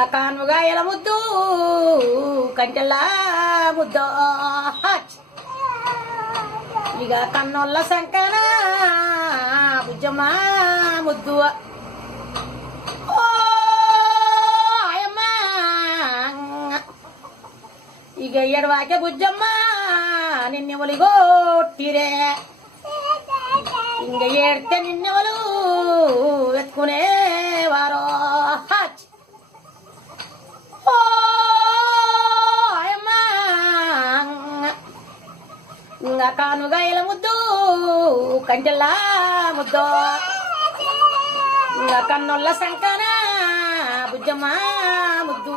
ఇంకా కానుగా ఎల ముద్దు కంచెల్లా ముద్దు ఇక కన్నోళ్ళ సంకన బుజ్జమ్మ ముద్దు ఓ ఆయమ్మ ఇక ఎడవాకే బుజ్జమ్మ నిన్నెవలిగోట్టిరే ఇంక ఏడితే నిన్నెవలు ఎత్తుకునేవారో ఇంకా కానుగాయల ముద్దు కంచెల్లా ముద్దు ఇంకా కన్నొల్ల సంకన బుజ్జమ్మ ముద్దు